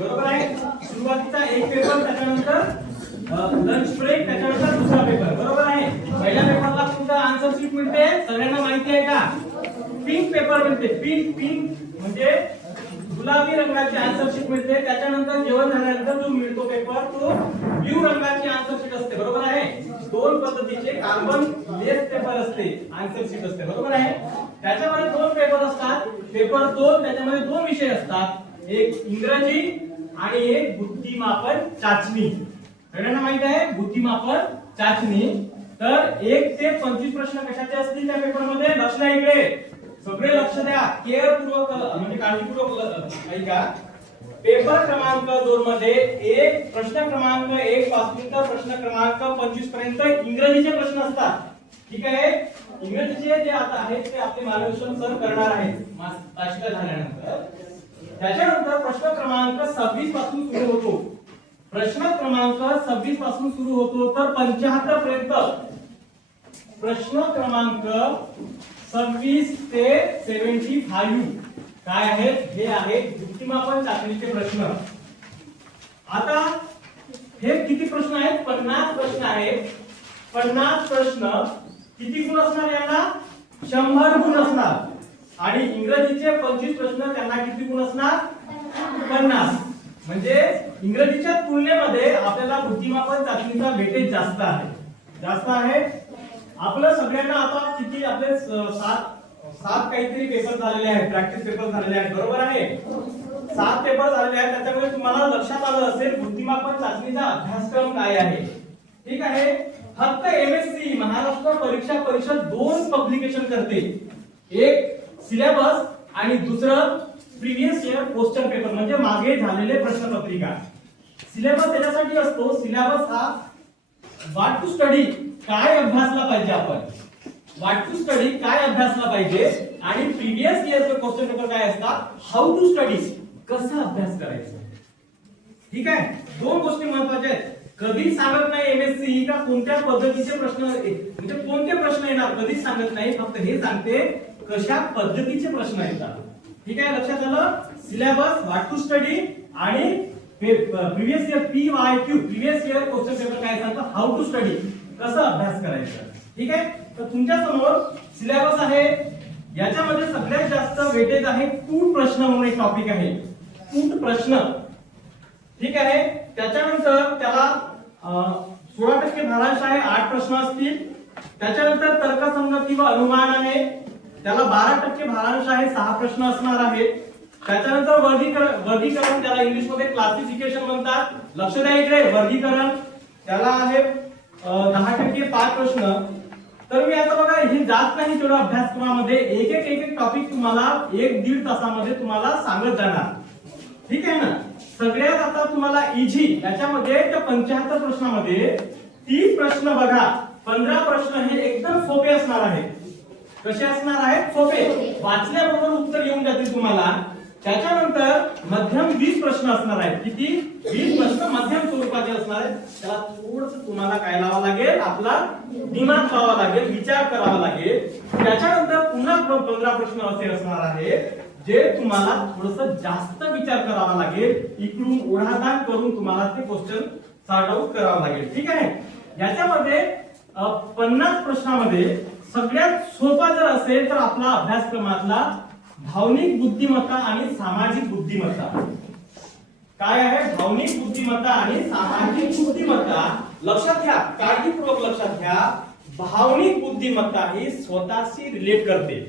बरोबर आहे. सुरुवातीचा एक पेपर, त्याच्यानंतर लंच ब्रेक, त्याच्यानंतर दुसरा पेपर. बरोबर आहे. पहिल्या पेपरला तुमचा आन्सर शीट मिळते, सगळ्यांना माहिती आहे का? पिंक पेपर मिळते. पिंक म्हणजे गुलाबी रंगाची आन्सर शीट मिळते. त्याच्यानंतर जेवण झाल्यानंतर जो मिळतो पेपर तो ब्लू रंगाची आन्सर शीट असते. बरोबर आहे. दोन पद्धतीचे कार्बन लेस पेपर असते, आन्सर शीट असते. बरोबर आहे. त्याच्यामध्ये दोन पेपर असतात. पेपर 2 त्याच्यामध्ये दोन विषय असतात, एक इंग्रजी आणि एक बुद्धिमापन चाचणी. सगळ्यांना माहित आहे बुद्धिमापन चाचणी. तर 1 ते 25 प्रश्न कशाचे असतील त्या पेपर मध्ये? लक्ष द्या इकडे, सगळे लक्ष द्या, केअरपूर्वक म्हणजे काळजीपूर्वक ऐका. पेपर क्रमांक 2 मध्ये एक प्रश्न क्रमांक 1 पासून तर प्रश्न क्रमांक 25 पर्यंत इंग्रजीचे प्रश्न असतात. ठीक आहे. इंग्रजीचे जे आता आहेत ते आपले मार्गदर्शन सर करणार आहेत तासिका झाल्यानंतर. त्याच्यानंतर प्रश्न क्रमांक 26 पासून सुरू होतो. प्रश्न क्रमांक 26 पासून सुरू होतो तर 75 पर्यंत प्रश्न क्रमांक 26 ते 75 काय आहेत? हे आहेत बुद्धिमापन चाचणीचे प्रश्न. आता हे किती प्रश्न आहेत? 50 प्रश्न आहेत. 50 प्रश्न किती गुण असणार यांना? 100 गुण असणार. आणि इंग्रजीचे 25 प्रश्न त्यांना किती गुण असणार? 50. म्हणजे इंग्रजीच्या तुलनेमध्ये आपल्याला बुद्धिमापन चाचणीचा वेटेज जास्त आहे. आपलं सगळ्यांना आता किती आपले 7 काहीतरी पेपर झालेले आहेत, प्रॅक्टिस पेपर झालेले आहेत. बरोबर आहे. 7 पेपर झालेले आहेत. त्याच्यामुळे तुम्हाला लक्षात आलं असेल बुद्धिमापन चाचणीचा अभ्यासक्रम काय आहे. ठीक आहे. फक्त एमएससी महाराष्ट्र परीक्षा परिषद 2 पब्लिकेशन करते, एक सिलेबस आणि दुसरं प्रीवियस इयर क्वेश्चन पेपर म्हणजे मागे झालेले प्रश्नपत्रिका. सिलेबस त्याच्यासाठी असतो. सिलेबस हा व्हॉट टू स्टडी, काय अभ्यासला पाहिजे आपण, व्हॉट टू स्टडी काय अभ्यासला पाहिजे, आणि प्रीवियस इयरचे क्वेश्चन पेपर काय असतात, हाऊ टू स्टडी, कसं अभ्यास करायचा. ठीक आहे. दोन गोष्टी महत्त्वाच्या आहेत. कधी सांगत नाही एमएससी का कोणत्या पद्धतीचे प्रश्न म्हणजे कोणते प्रश्न येणार, कधीच सांगत नाही. फक्त हे सांगते कशा पद्धतीचे प्रश्न येतात. ठीक आहे. लक्षात आलं. सिलेबस, व्हॉट टू स्टडी आणि previous year PYQ previous year question paper काय सांगतात, हाऊ टू स्टडी, कसं अभ्यास करायचा. ठीक आहे. तर तुमच्या समोर सिलेबस आहे. याच्यामध्ये सगळ्यात जास्त वेटेज आहे कूट प्रश्न म्हणून एक टॉपिक आहे, कूट प्रश्न. ठीक आहे. त्याच्यानंतर त्याला 16% भारांश आहे, 8 प्रश्न असतील. त्याच्यानंतर तर्कसंगती व अनुमान आहे, त्याला 12% भारांश आहे, 6 प्रश्न असणार आहेत. त्याच्यानंतर वर्गीकरण त्याला इंग्लिश मध्ये क्लासिफिकेशन म्हणतात. लक्ष द्या इकडे, वर्गीकरण त्याला आहे 10% 5 प्रश्न. तर मी आता बघा हे जात नाही तेवढा अभ्यासक्रमामध्ये एक टॉपिक तुम्हाला 1-1.5 तासामध्ये तुम्हाला सांगत जाणार. ठीक आहे ना. सगळ्यात आता तुम्हाला इझी याच्यामध्ये त्या 75 प्रश्नामध्ये 30 प्रश्न बघा, 15 प्रश्न हे एकदम सोपे असणार आहेत. कसे असणार आहेत? सोपे. वाचल्याबरोबर उत्तर येऊन जातील तुम्हाला. त्याच्यानंतर मध्यम 20 प्रश्न असणार आहेत. किती? 20 प्रश्न मध्यम स्वरूपाचे असणार आहेत. त्याला थोडंसं तुम्हाला काय लावावं लागेल, आपला दिमाग लावावा लागेल, विचार करावा लागेल. त्याच्यानंतर पुन्हा 15 प्रश्न असे असणार आहेत जे तुम्हाला थोडंसं जास्त विचार करावा लागेल, इकडून ओढाताण करून तुम्हाला ते क्वेश्चन सॉर्ट आउट करावा लागेल. ठीक आहे. याच्यामध्ये 50 प्रश्नामध्ये सगळ्यात सोपा जर असेल तर आपला अभ्यासक्रमातला भावनिक बुद्धिमत्ता आणि सामाजिक बुद्धिमत्ता. काय आहे? भावनिक बुद्धिमत्ता आणि सामाजिक बुद्धिमत्ता. लक्षात घ्या, काळजीपूर्वक लक्षात घ्या. भावनिक बुद्धिमत्ता ही स्वतःशी रिलेट करते,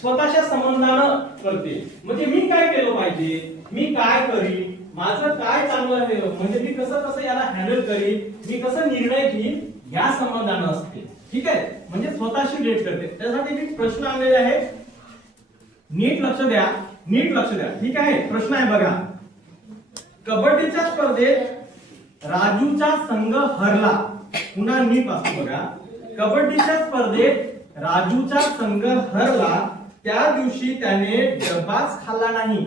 स्वतःच्या संबंधानं करते. म्हणजे मी काय केलं पाहिजे, मी काय करीन, माझं काय चांगलं आहे, म्हणजे मी कसं याला हँडल करीन, मी कसं निर्णय घेईन, या संबंधानं असते. ठीक आहे. म्हणजे स्वतःशी रिलेट करते. त्यासाठी मी प्रश्न आणलेले आहेत, नीट लक्ष द्या, नीट लक्ष द्या. ठीक आहे. प्रश्न आहे बघा. कबड्डीच्या स्पर्धेत राजूचा संघ हरला. पुन्हा नीट वाचतो बघा. कबड्डीच्या स्पर्धेत राजूचा संघ हरला, त्या दिवशी त्याने डबाच खाल्ला नाही.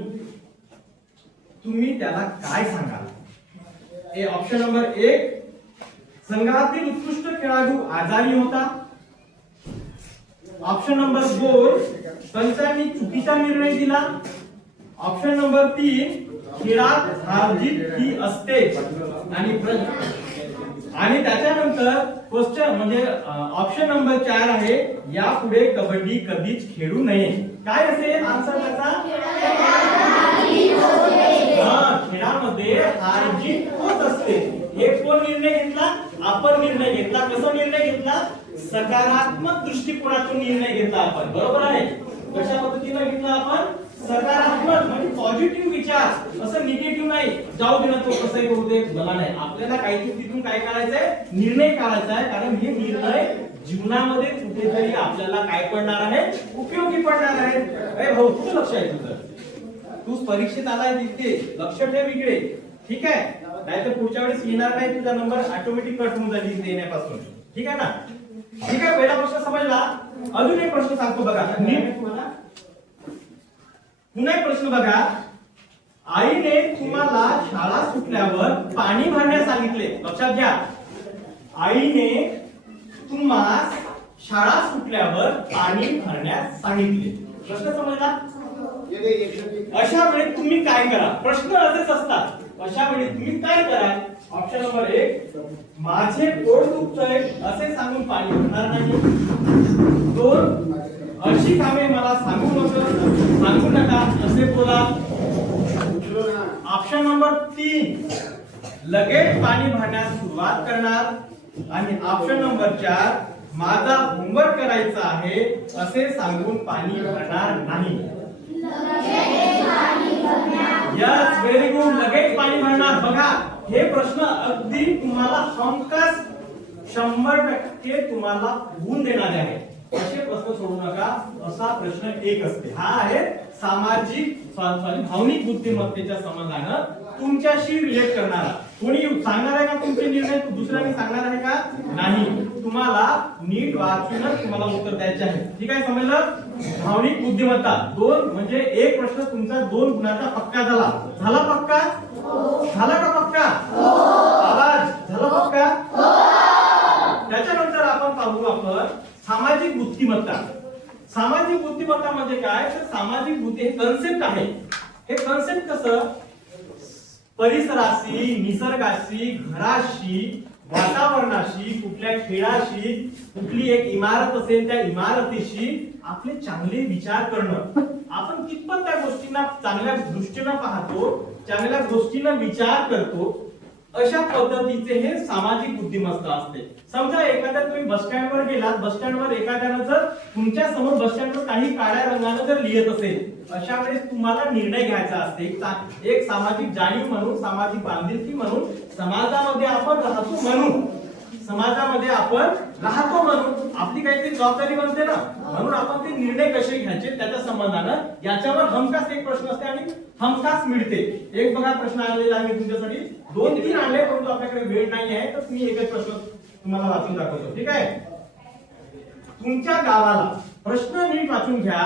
तुम्ही त्याला काय सांगाल? हे ऑप्शन नंबर 1, संघातील उत्कृष्ट खेळाडू आजारी होता. ऑप्शन नंबर 2, पंचांनी चुकीचा निर्णय दिला. ऑप्शन नंबर 3, खेळात हार जीत ही असतेच आणि त्याच्यानंतर क्वेश्चन म्हणजे ऑप्शन नंबर 4 आहे, यापुढे कबड्डी कधीच खेळू नये. काय असेल आन्सर त्याचा? खेळामध्ये हार जीत होत असते. हे कोण निर्णय घेतला? आपण निर्णय घेतला. कसा निर्णय घेतला? सकारात्मक दृष्टिकोनातून निर्णय घेतला आपण. बरोबर आहे. कशा पद्धतीने घेतला आपण? सकारात्मक म्हणजे पॉझिटिव्ह विचार, असं निगेटिव्ह नाही. जाऊ दे ना, तो कसंही करू दे, मला नाही. आपल्याला काहीतरी तिथून काय करायचंय? निर्णय काढायचा आहे. कारण हे निर्णय जीवनामध्ये कुठेतरी आपल्याला काय पडणार आहे? उपयोगी पडणार आहे. अरे भाऊ, तुझं लक्ष आहे तुझं, तू परीक्षेत आलाय तिथे लक्ष ठेव इकडे, ठीक आहे? नाहीतर पुढच्या वेळेस येणार नाही, तुझा नंबर ऑटोमॅटिक कट होऊन जाईल देण्यापासून, ठीक आहे ना? ठीक आहे, पहिला प्रश्न समजला. अजून एक प्रश्न सांगतो बघा नीट तुम्हाला. पुन्हा एक प्रश्न बघा. आईने तुम्हाला शाळा सुटल्यावर पाणी भरण्यास सांगितले. लक्षात घ्या, आईने तुम्हाला शाळा सुटल्यावर पाणी भरण्यास सांगितले. प्रश्न समजला? अशा वेळी तुम्ही काय करा? प्रश्न असेच असतात. अशा वेळी तुम्ही काय करा? ऑप्शन नंबर 1, माझे पोट दुखतंय असे सांगून पाणी भरणार नाही. 2, अशी कामे मला सांगू नका असे बोला. ऑप्शन नंबर 3, लगेच पाणी भरण्यास सुरुवात करणार. आणि ऑप्शन नंबर 4, माझा होमवर्क करायचा आहे असे सांगून पाणी भरणार नाही. Yes, very good. लगेच पाणी भरणार. बघा, हे प्रश्न अगदी तुम्हाला हमखास 100% तुम्हाला गुण देणारे आहे. असे प्रश्न सोडू नका. असा प्रश्न एक असते. हा आहे भावनिक बुद्धिमत्तेच्या संबंधानं तुमच्याशी रिलेट करणारा. कोणी सांगणार आहे का तुमचे निर्णय दुसऱ्याने सांगणार आहे का? नाही. तुम्हाला नीट वाचूनच तुम्हाला उत्तर द्यायचे आहे. ठीक आहे, समजलं? भावनिक बुद्धिमत्ता 2 म्हणजे एक प्रश्न तुमचा 2 गुणाचा पक्का झाला. झाला पक्का? झाला का पक्का? आवाज झाला पक्का? त्याच्यानंतर आपण पाहू आपण सामाजिक बुद्धिमत्ता. सामाजिक बुद्धिमत्ता म्हणजे काय? तर सामाजिक बुद्धी हे कन्सेप्ट आहे. हे कन्सेप्ट कसं? परिसराशी, निसर्गाशी, घराशी, वातावरणाशी, कुठल्या खेळाशी, कुठली एक इमारत असेल त्या इमारतीशी आपले चांगले विचार करणं. आपण कितपत त्या गोष्टींना चांगल्या दृष्टीने पाहतो, चांगल्या गोष्टींना विचार करतो, अशा पद्धतीचे हे सामाजिक बुद्धिमत्ता असते. समजा एखाद्या तुम्ही बस स्टँडवर गेलात, बस स्टँडवर एखाद्यानं जर तुमच्या समोर बस स्टँडवर काही काळ्या रंगाने जर लिहित असेल, अशा वेळेस तुम्हाला निर्णय घ्यायचा असते. एक सामाजिक जाणीव म्हणून, सामाजिक बांधिलकी म्हणून, समाजामध्ये आपण राहतो म्हणून, समाजामध्ये आपण राहतो म्हणून आपली काहीतरी जबाबदारी बनते ना. म्हणून आपण ते निर्णय कसे घ्यायचे त्याच्या संबंधानं याच्यावर हमखास एक प्रश्न असते आणि हमखास मिळते. एक बघा प्रश्न आलेला आहे तुमच्यासाठी. 2-3 आणले, परंतु आपल्याकडे वेळ नाही आहे, तर तुम्ही एकच प्रश्न तुम्हाला वाचून दाखवतो. ठीक आहे? तुमच्या गावाला, प्रश्न नीट वाचून घ्या,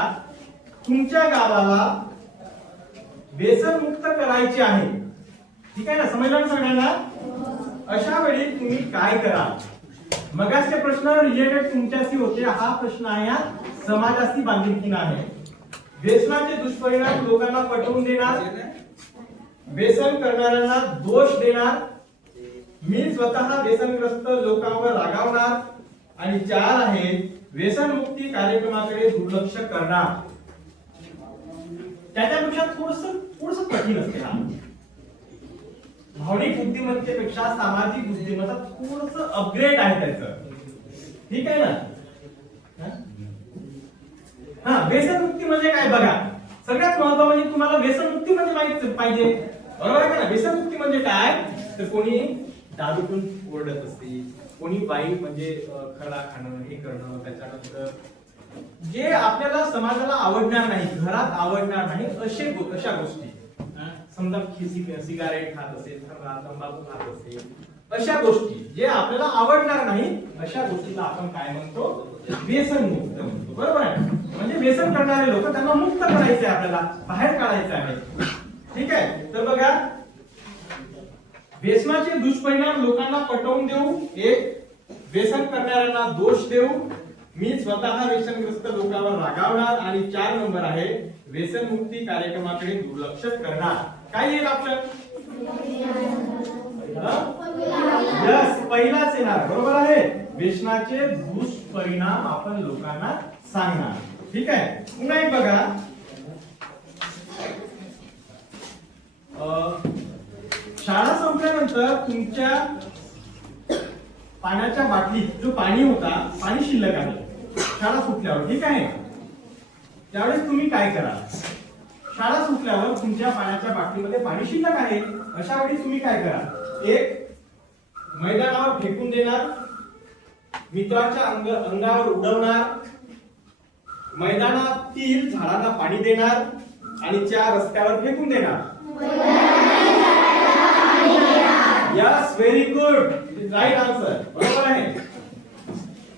तुमच्या गावाला व्यसनमुक्त करायचे आहे. ठीक आहे ना? समजलं ना सगळ्यांना? अशा वेळी तुम्ही काय करा? मगाचे प्रश्न रिलेटेड तुमच्याशी होते. हा प्रश्न आहे समाजाशी बांधिलकीने आहे. व्यसनाचे दुष्परिणाम लोकांना पटवून देणार, व्यसन करणाऱ्यांना दोष देणार, मी स्वतः व्यसनग्रस्त लोकांवर रागावणार, आणि 4 आहे व्यसनमुक्ती कार्यक्रमाकडे दुर्लक्ष करणार. त्याच्यापेक्षा थोडस कठीण असते. हा भावनिक बुद्धिमत्तेपेक्षा सामाजिक बुद्धिमत्ता थोडस अपग्रेड आहे त्याचं. ठीक आहे ना? हा, व्यसनमुक्ती म्हणजे काय बघा. सगळ्यात महत्त्वाचं म्हणजे तुम्हाला व्यसनमुक्ती म्हणजे माहिती पाहिजे. बरोबर आहे का? व्यसनमुक्ती म्हणजे काय? तर कोणी दारू पिऊन ओरडत असते, कोणी वाईट म्हणजे खडा खाणं, हे करणं, त्याच्यानंतर जे आपल्याला समाजाला आवडणार नाही, घरात आवडणार नाही, अशा गोष्टी. समजा सिगारेट खात असेल, तंबाखू खात असेल, अशा गोष्टी जे आपल्याला आवडणार नाही, अशा गोष्टीला आपण काय म्हणतो? व्यसन मुक्त म्हणतो. बरोबर आहे? म्हणजे व्यसन करणारे लोक, त्यांना मुक्त करायचे, आपल्याला बाहेर काढायचे आहे. ठीक आहे? तर बघा, व्यसनाचे दुष्परिणाम लोकांना पटवून देऊ, एक व्यसन करणाऱ्यांना दोष देऊ, मी स्वतः व्यसनग्रस्त लोकांवर रागावणार, आणि 4 नंबर आहे व्यसनमुक्ती कार्यक्रमाकडे दुर्लक्ष करणार. काय येईल ऑप्शन? यस, पहिलाच येणार. बरोबर आहे. व्यसनाचे दुष्परिणाम आपण लोकांना सांगणार. ठीक आहे. पुन्हा एक बघा, शाळा संपल्यानंतर तुमच्या पाण्याच्या बाटलीत जो पाणी होता, पाणी शिल्लक आहे शाळा सुटल्यावर. ठीक आहे. त्यावेळेस तुम्ही काय करा? शाळा सुटल्यावर तुमच्या पाण्याच्या बाटलीमध्ये पाणी शिल्लक आहे. अशा वेळी तुम्ही काय करा? एक मैदानावर फेकून देणार, मित्राच्या अंगावर उडवणार, मैदानातील झाडांना पाणी देणार आणि त्या रस्त्यावर फेकून देणार. Yes, very good, right answer. बरोबर आहे.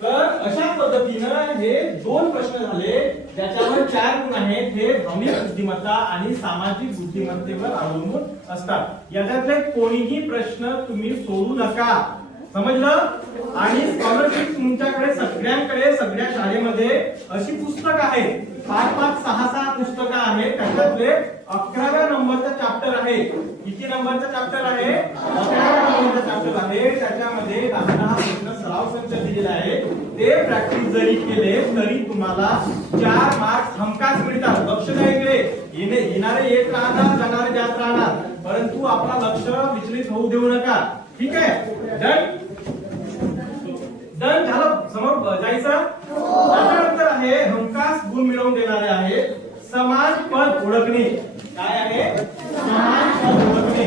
तर अशा पद्धतीनं हे दोन प्रश्न झाले ज्याच्यावर 4 गुण आहेत. हे भावनिक बुद्धिमत्ता आणि सामाजिक बुद्धिमत्तेवर अवलंबून असतात. याच्यातले कोणीही प्रश्न तुम्ही सोडू नका. समजलं? आणि स्कॉलरशिप तुमच्याकडे सगळ्यांकडे सगळ्या शाळेमध्ये अशी पुस्तकं आहेत. 5-5, 6-6 पुस्तकं आहेत. त्याच्यातले 11व्या नंबरचा चॅप्टर आहे. किती नंबरचा चॅप्टर आहे? 11व्या नंबरचा चॅप्टर आहे. त्याच्यामध्ये 10-10 प्रश्न सराव संच दिलेला आहे. ते प्रॅक्टिस जरी केले तरी तुम्हाला 4 मार्क्स हमखास मिळतात. लक्ष द्या इकडे. येणारे येत राहणार, जाणारे जात राहणार, परंतु आपला लक्ष विचलित होऊ देऊ नका. ठीक आहे. डन डन झालं. समोर जायचं. त्याच्यानंतर आहे हमखास गुण मिळवून देणारे आहे समान पद ओळखणे. काय आहे? समान पद ओळखणे.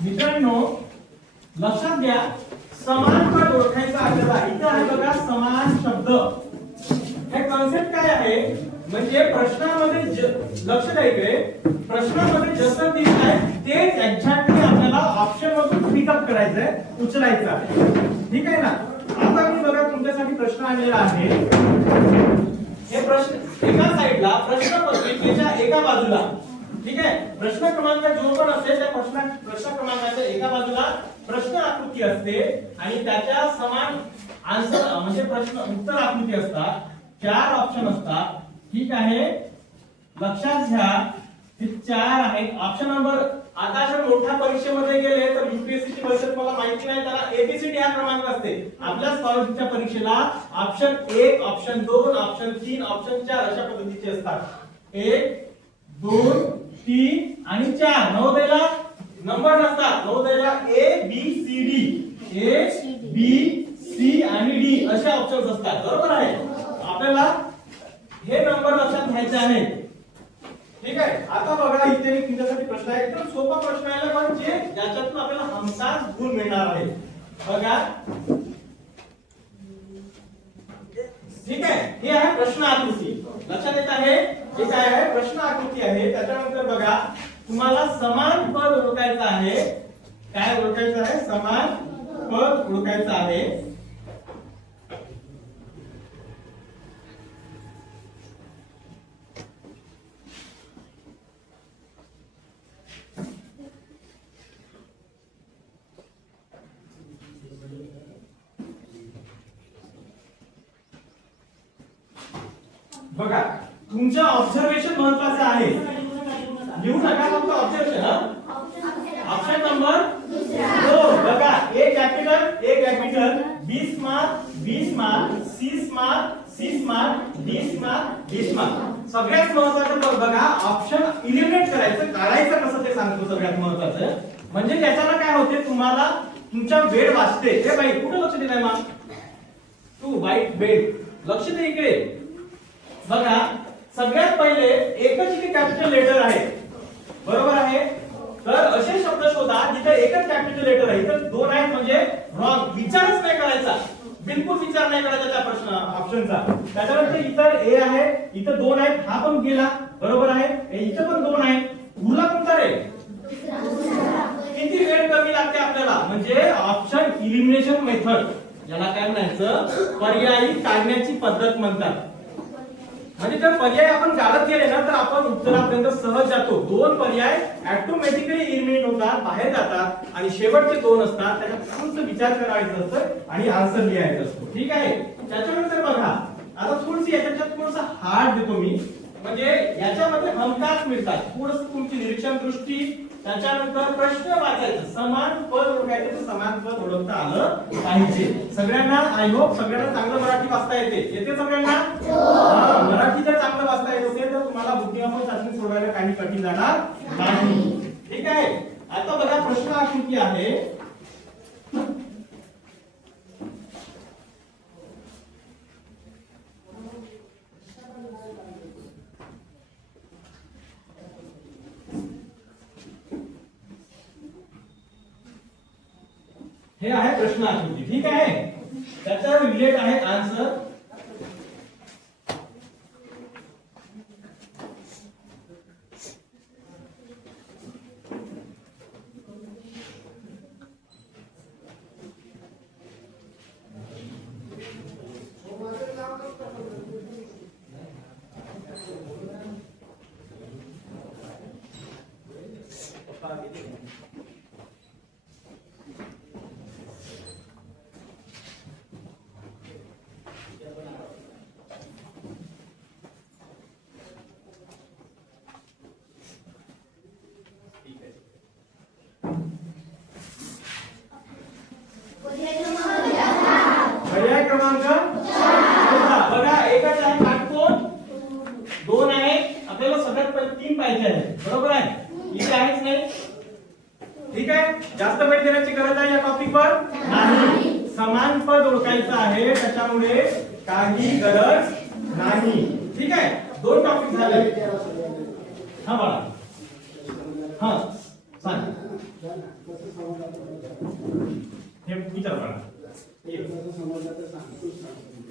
मित्रांनो लक्षात घ्या, समान पद ओळखायचा आपल्याला. इथं आहे बघा समान शब्द. हे कन्सेप्ट काय आहे? म्हणजे प्रश्नामध्ये लक्ष द्या इकडे. प्रश्नामध्ये जसं दिसतंय तेच एक्झॅक्टली आपल्याला ऑप्शन मधून पिकअप करायचंय, उचलायचं आहे. ठीक आहे ना? आता मी बघा तुमच्यासाठी प्रश्न आणलेला आहे. हे प्रश्न एका साइडला प्रश्नपत्रिकेच्या एका बाजूला, ठीक आहे, प्रश्न क्रमांक जो पण असेल त्या प्रश्न क्रमांकाच्या एका बाजूला प्रश्न आकृती असते आणि त्याच्या समान आन्सर म्हणजे प्रश्न उत्तर आकृती असतात. 4 ऑप्शन असतात. ठीक आहे. लक्षात घ्या हे 4 आहेत. ऑप्शन नंबर आता जर मोठ्या परीक्षेमध्ये गेले तर यूपीएससी ची परीक्षा मला माहिती नाही, त्याला एबीसीडी हा क्रमांक असते. आपल्या स्कॉलरशिपच्या परीक्षेला ऑप्शन 1, ऑप्शन 2, ऑप्शन 3, ऑप्शन 4 अशा पद्धतीचे असतात. 1, 2, 3 आणि 4. नवोदयला नंबर नसतात. नवोदयला A B C D, A B C आणि डी असे ऑप्शन्स असतात. बरोबर आहे. आपल्याला हे नंबर लक्षात घ्यायचे आहेत. ठीक आहे. आता बघा इथे एक तुमच्यासाठी प्रश्न आहे. एकदम सोपा प्रश्न आहे पण ज्याच्यातून आपल्याला हमखास गुण मिळणार आहे. बघा. ठीक आहे. हे आहे प्रश्न आकृती. लक्षात येत आहे? हे काय आहे? प्रश्न आकृती आहे. त्याच्यानंतर बघा तुम्हाला समान पद ओळखायचं आहे. काय ओळखायचं आहे? समान पद ओळखायचं आहे. बघा तुमचं ऑब्झर्वेशन महत्वाचं आहे. लिहू नका फक्त ऑब्झर्वेशन. ऑप्शन नंबर 2 बघा. A capital, B small, C small, D small. सगळ्यात महत्वाचं बघा ऑप्शन इलिमिनेट करायचं, काढायचं कसं ते सांगतो. सगळ्यात महत्वाचं म्हणजे त्याच्याला काय होते, तुम्हाला तुमच्या वेळ वाचते. हे बाई कुठे लक्ष दिलंय मग तू? वाईट बेड. लक्ष दे इकडे. बघा सगळ्यात पहिले एकच इथे कॅपिटल लेटर आहे. बरोबर आहे. तर असे शब्द शोधा जिथे एकच कॅपिटल लेटर आहे. इथे 2 आहेत म्हणजे रॉंग. विचारच नाही करायचा, बिलकुल विचार नाही करायचा त्या प्रश्न ऑप्शनचा. त्याच्यानंतर इतर ए आहे, इथं 2 आहेत, हा पण गेला. बरोबर आहे. इथं पण 2 आहेत. उरला कोणता रे? किती वेळ कमी लागते आपल्याला म्हणजे ऑप्शन इलिमिनेशन मेथड. याला काय म्हणायचं? पर्यायी काढण्याची पद्धत म्हणतात. म्हणजे जर पर्याय आपण गाडत गेले ना तर आपण उत्तरापर्यंत सहज जातो. दोन पर्याय ऑटोमॅटिकली इलिमिनेट होतात, बाहेर जातात आणि शेवटचे दोन असतात त्याच्यात थोडंसं विचार करायचा असतं आणि आन्सर लिहायचा असतो. ठीक आहे. त्याच्यानंतर बघा आता थोडीशी याच्यात थोडंसं हार्ड देतो मी, म्हणजे याच्यामध्ये हमखास मिळतात. थोडंसं तुमची निरीक्षण दृष्टी, त्याच्यानंतर प्रश्न वाचायचं, समान पद ओळखायचं, समान पद ओळखता आलं पाहिजे. सगळ्यांना आय होप सगळ्यांना चांगलं मराठी वाचता येते सगळ्यांना? मराठी जर चांगलं वाचता येत असेल तर तुम्हाला बुद्धिमत्ता चाचणी सोडवायला काही कठीण जाणार नाही. ठीक आहे. आता बघा प्रश्न आकृती आहे. हे आहे प्रश्न आकृती. ठीक आहे. त्याच्यावर रिलेट आहे आन्सर. पर्याय क्रमांक 4. बघा एकच आहे काटकोन, दोन आहे, आपल्याला सगळ्यात पहिले तीन पाहिजे आहे. बरोबर आहे. इथे आहेच नाही. ठीक आहे. जास्त वेळ देण्याची गरज आहे या टॉपिकवर नाही. समान पद ओळखायचं आहे त्याच्यामुळे काही गरज नाही. ठीक आहे. दोन टॉपिक झाले. हा बाळा हा सांग हे विचार बाळा.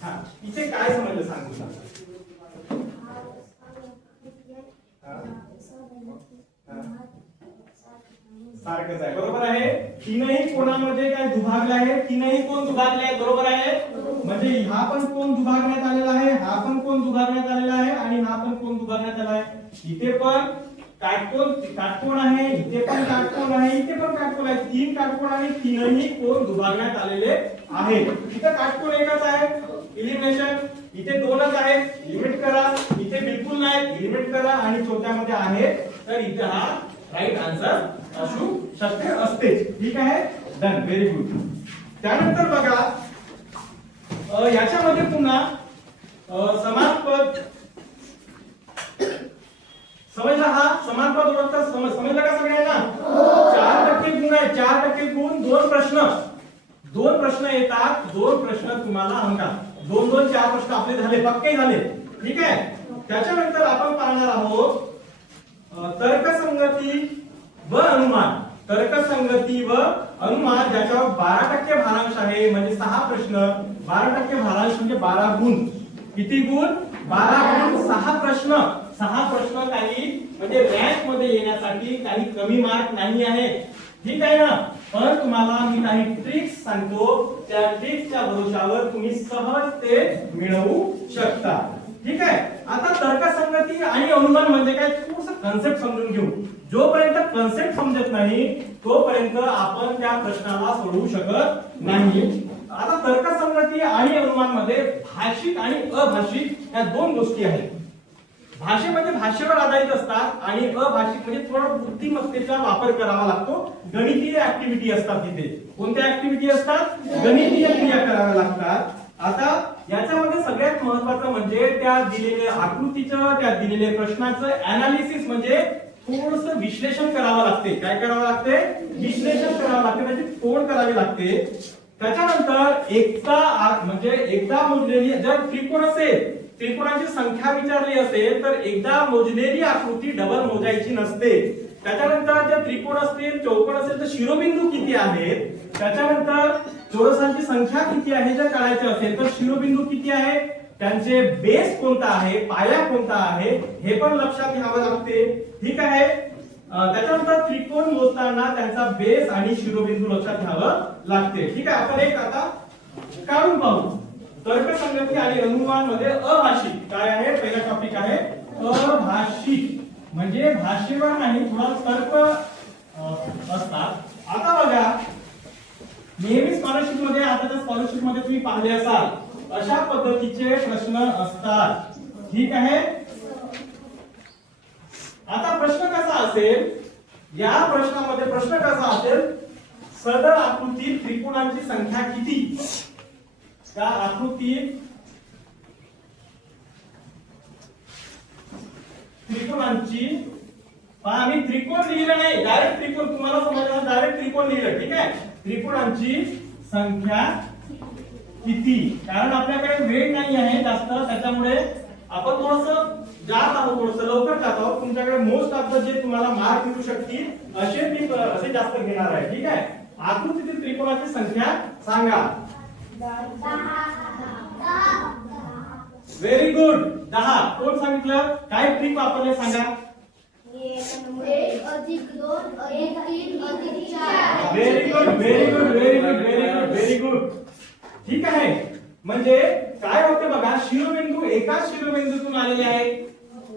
हा इथे काय समजलं सांगू सांग. सारखंच आहे. बरोबर आहे. तीनही कोणामध्ये काय दुभागले आहे, तीनही कोण दुभागले आहेत. बरोबर आहे. म्हणजे हा पण कोण दुभागण्यात आलेला आहे, हा पण कोण दुभागण्यात आलेला आहे आणि हा पण कोण दुभागण्यात आला आहे. इथे पण काटकोन आहे, इथे पण काटकोन आहे, इथे पण काटकोन आहे. तीन काटकोन आहे, तीनही कोण दुभागण्यात आलेले आहे. इथे काटकोन एकच आहे, इलिमिनेशन. इथे दोनच आहेत, लिमिट करा. इथे बिलकुल नाही, लिमिट करा. आणि चौथ्यामध्ये आहे तर इथे हा राईट आन्सर असू शकते असते. ठीक आहे. डन. Very good. त्यानंतर बघा याच्यामध्ये पुन्हा समान पद समजला. हा समान पद ओळखता समजला का सगळ्यांना? 4% गुण आहे. 4% गुण. दोन प्रश्न येतात. दोन प्रश्न तुम्हाला हमखास. 2 4 प्रश्न आपले झाले, पक्के झाले. ठीक आहे. त्याच्यानंतर आपण पाहणार आहोत तर्कसंगती व अनुमान. तर्कसंगती व अनुमान ज्याच्यावर 12% भारांश आहे. म्हणजे 6 प्रश्न, 12% भारांश म्हणजे 12 गुण. किती गुण? 12 गुण. 6 प्रश्न. 6 प्रश्न काही म्हणजे रँक मध्ये येण्यासाठी काही कमी मार्क नाही आहे. ठीक आहे ना. पण तुम्हाला मी काही ट्रिक्स सांगतो, त्या ट्रिक्सच्या भरोशावर तुम्ही सहज ते मिळवू शकता. ठीक आहे. आता तर्कसंगती आणि अनुमान म्हणजे काय थोडंसं कन्सेप्ट समजून घेऊ. जोपर्यंत कन्सेप्ट समजत नाही तोपर्यंत आपण त्या प्रश्नाला सोडवू शकत नाही. आता तर्कसंगती आणि अनुमान मध्ये भाषिक आणि अभाषिक या दोन गोष्टी आहेत. भाषेमध्ये भाषेवर आधारित असतात आणि अभाषिक म्हणजे थोडा बुद्धिमत्तेचा वापर करावा लागतो. गणितीय ऍक्टिव्हिटी असतात तिथे. कोणत्या ऍक्टिव्हिटी असतात? गणितीय क्रिया कराव्या लागतात. आता याच्यामध्ये सगळ्यात महत्त्वाचं म्हणजे त्या दिलेल्या आकृतीचं, त्या दिलेल्या प्रश्नाचं अनालिसिस म्हणजे थोडंसं विश्लेषण करावं लागते. काय करावं लागते? विश्लेषण करावं लागते. त्याची तोड करावी लागते. त्याच्यानंतर एकदा मोजलेली जर त्रिकोण असेल, त्रिकोणाची संख्या विचारली असेल तर एकदा मोजलेली आकृती डबल मोजायची नसते. त्याच्यानंतर जर त्रिकोण असतील, चौकोन असेल तर शिरोबिंदू किती आहेत, त्याच्यानंतर चौरसांची संख्या किती आहे जर काढायचे असेल तर शिरोबिंदू किती आहे, त्यांचे बेस कोणता आहे, पाया कोणता आहे हे पण लक्षात घ्यावं लागते. ठीक आहे. त्याच्यानंतर त्रिकोण मोजताना त्यांचा बेस आणि शिरोबिंदू लक्षात घ्यावं लागते. ठीक आहे. आपण एक आता काढून पाहू. तर्कसंगती आणि अनुमान मध्ये अभाषिक काय आहे पहिला टॉपिक. अभाषिक म्हणजे भाषेवर नाही, थोडा तर्क असतात. आता बघा, नेहमी स्कॉलरशिप मध्ये, आताच्या स्कॉलरशिप मध्ये तुम्ही पाहिले असाल अशा पद्धतीचे प्रश्न असतात. ठीक आहे. आता प्रश्न कसा असेल, या प्रश्नामध्ये प्रश्न कसा असेल, सदर आकृतीत त्रिकोणांची संख्या किती. त्या आकृतीत त्रिकोणांची, आम्ही त्रिकोण लिहिलं नाही, डायरेक्ट त्रिकोण, तुम्हाला समजलं, डायरेक्ट त्रिकोण लिहिलं. ठीक आहे. त्रिकोणांची संख्या किती, कारण आपल्याकडे वेळ नाही आहे जास्त, त्याच्यामुळे आपण थोडंसं जात आहोत, थोडंसं लवकर जात आहोत. तुमच्याकडे मोस्ट ऑफ द जे तुम्हाला मार्क मिळू शकतील असे जास्त घेणार आहे. ठीक आहे. आकृतीतील त्रिकोणाची संख्या सांगा. Very good, 10. कोण सांगितलं, काय ट्रिक वापरले सांगा. 1 अधिक 2 अधिक 3 अधिक 4. Very good, very good, very good, very good, very good. ठीक आहे. म्हणजे काय होते बघा, शिरोबिंदू एकाच शिरोबिंदूतून आलेले आहे,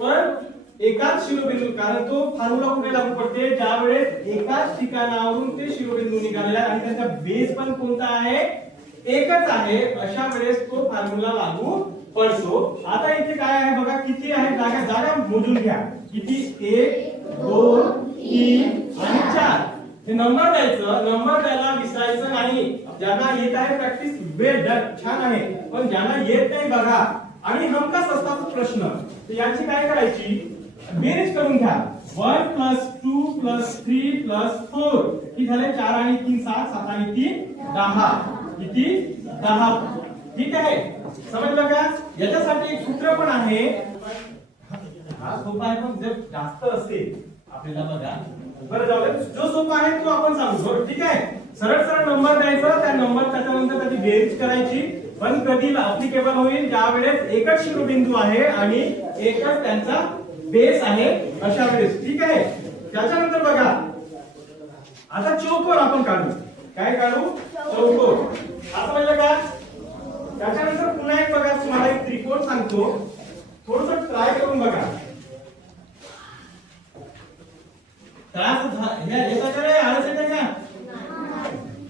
पण एकाच शिरोबिंदू, कारण तो फॉर्म्युला कुठे लागू पडते, ज्या वेळेस एकाच ठिकाणावरून ते शिरोबिंदू निघालेला आहे आणि त्याचा बेस पण कोणता आहे, एकच आहे, अशा वेळेस तो फॉर्म्युला लागू पडतो. आता इथे काय आहे बघा, किती आहे जागा, जागा मोजून घ्या. किती, 1 2 3 आणि 4. हे नंबर द्यायचं, नंबर द्यायला विसरायचं नाही. ज्यांना येत आहे प्रॅक्टिस वेल डन, छान आहे. पण ज्यांना येत नाही बघा आणि हमखास असतात प्रश्न, तर यांची काय करायची, बेरीज करून घ्या. 1 + 2 + 3 + 4 किती झाले, 4 आणि 3 7, 7 आणि 3 10. किती, 10. ठीक आहे. समजलं का. याच्यासाठी एक सूत्र पण आहे, हा सोपा आहे, पण जर जास्त असेल आपल्याला बघा, बरं जाऊ दे, जो सोपा आहे तो आपण सांगू. बरोबर. ठीक आहे. सरळ सरळ नंबर द्यायचा, त्या नंबर त्याच्यानंतर त्याची बेरीज करायची. पण कधी ऍप्लिकेबल होईल, ज्या वेळेस एकच शिरोबिंदू आहे आणि एकच त्यांचा बेस आहे, अशा वेळेस. ठीक आहे. त्याच्यानंतर बघा, आता चौकोन आपण काढू. काय काढू, चौकोन. असं म्हणलं का. त्याच्यानंतर पुन्हा एक बघा, तुम्हाला एक त्रिकोण सांगतो, थोडंसं ट्राय करून बघा. त्रास येता का रे, आळस येतं का,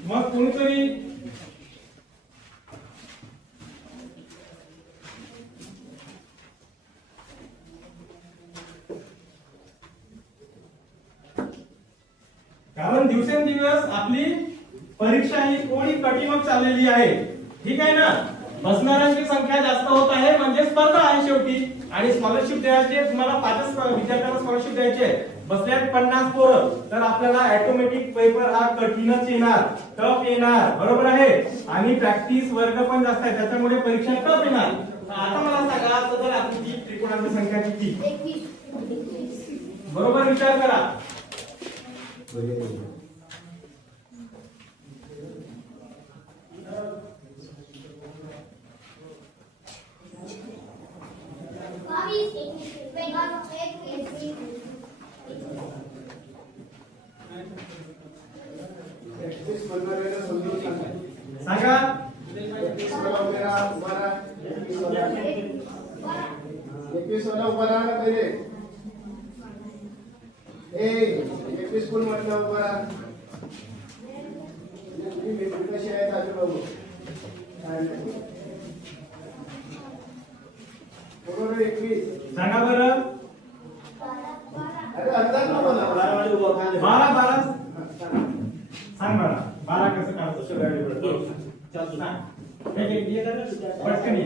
मग कोणीतरी कारण दिवसेंदिवस आपली परीक्षा ही थोडी कठीण चाललेली आहे. ठीक आहे ना. बसणाऱ्यांची संख्या जास्त होत आहे, म्हणजे स्पर्धा आहे शेवटी. आणि स्कॉलरशिप द्यायचे, तुम्हाला 5 विद्यार्थ्यांना स्कॉलरशिप द्यायचे, बसल्यात 50 पोरं, तर आपल्याला ऑटोमॅटिक पेपर हा कठीणच येणार, टफ येणार. बरोबर आहे. आणि प्रॅक्टिस वर्ग पण जास्त आहे, त्याच्यामुळे परीक्षा टफ येणार. आता मला सांगा, सदर आकृती त्रिकोणांची संख्या किती. 21. बरोबर विचार करा. सांगा. 21 वाला उभा राहा ना पहिले. 21 कोण म्हटलं, उभा राहा. कशी आहे आजूबाजू, बरोबर. 21 सांगा बरं. अरे अंदाज नको ना, 12 सांग बरं. 12 कसं काढतो, चल सांग. पटकन ये.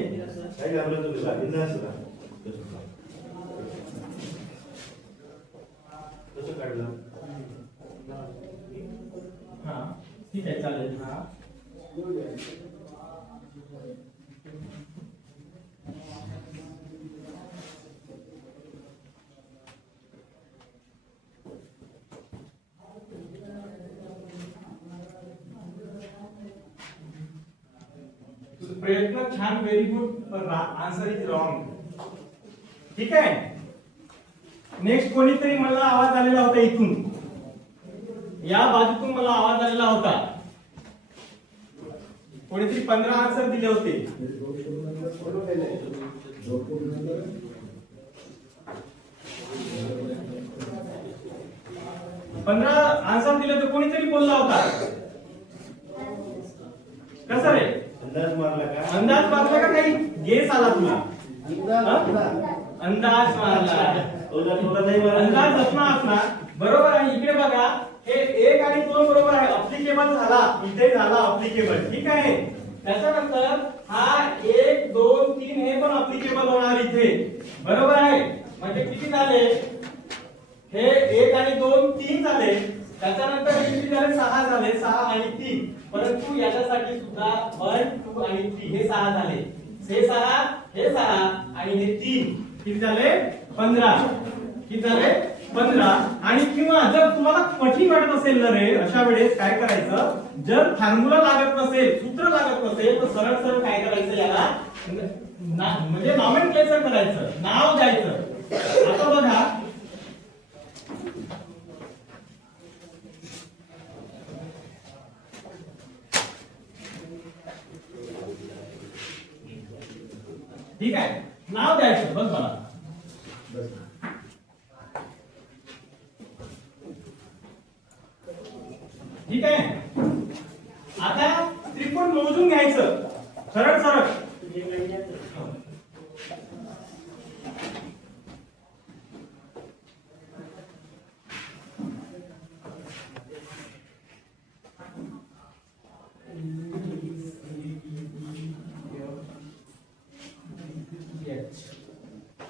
हा ठीक आहे, चालेल. हा प्रयत्न छान, व्हेरी गुड, पण आन्सर इज रॉंग. ठीक आहे. नेक्स्ट कोणीतरी मला आवाज आलेला होता इथून, या बाजूतून मला आवाज आलेला होता. कोणीतरी 15 आन्सर दिले होते. 15 आन्सर दिले तर कोणीतरी बोलला होता कसं रे अंदाज मारला का? अंदाज मारला का काही गेस आला तुला अंदाज अंदाज मारला तुला नाही मारला. अंदाज असणार असणार बरोबर आहे. इकडे बघा हे 1 आणि 2 बरोबर आहे अप्लिकेबल झाला इथे झाला अप्लिकेबल ठीक आहे. त्याच्यानंतर हा 1 2 3 हे पण अप्लिकेबल होणार इथे बरोबर आहे. म्हणजे किती झाले हे 1 आणि 2 3 झाले. त्याच्यानंतर हे किती झाले 6 झाले 6 आणि 3 परंतु याच्यासाठी सुद्धा 1 2 आणि 3 हे 6 झाले हे 6 हे 6 आणि हे 3 किती झाले 15 किती झाले 15. आणि किंवा जर तुम्हाला कठीण वाटत असेल ना रे अशा वेळेस काय करायचं जर फॉर्म्युला लागत नसेल सूत्र लागत नसेल तर सरळ सरळ काय करायचं याला म्हणजे नॉमेनक्लेचर करायचं नाव द्यायचं. आता बघा ठीक आहे नाव द्यायचं बघ मला ठीक आहे. आता त्रिकोण मोजून घ्यायचं सरळ सरळ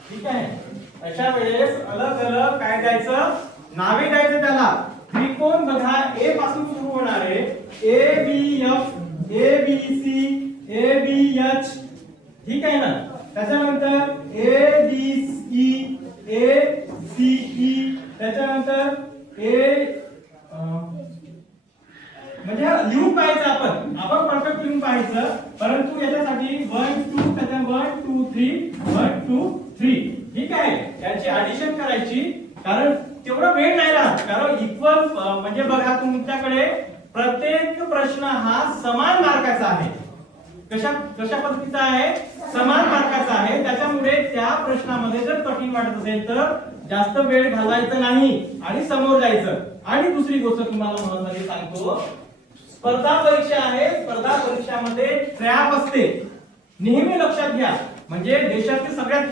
ठीक आहे. अशा वेळेस अलग अलग काय द्यायचं नावे द्यायचं त्याला. त्रिकोण बघा ए पासून सुरू होणारे A B F A B C A B H ठीक आहे ना. त्याच्यानंतर A D E A C E त्याच्यानंतर ए म्हणजे लिहून पाहायचं आपण परफेक्ट लिहून पाहायचं. परंतु याच्यासाठी 1 2 त्याच्या 1 2 3 1 2 3 ठीक आहे. याची ऍडिशन करायची कारण तेवढा वेळ नाही राहत कारण इक्वल म्हणजे बघा तुमच्याकडे प्रत्येक प्रश्न हा समान मार्काचा आहे. कशा कशा पद्धतीचा आहे समान मार्काचा आहे. त्याच्यामुळे त्या प्रश्नामध्ये जर कठीण वाटत असेल तर जास्त वेळ घालवायचा नाही आणि समोर जायचं. आणि दुसरी गोष्ट तुम्हाला महत्त्वाची सांगतो स्पर्धा परीक्षा आहे. स्पर्धा परीक्षामध्ये ट्रॅप असते नेहमी लक्षात घ्या. म्हणजे देशातील सगळ्यात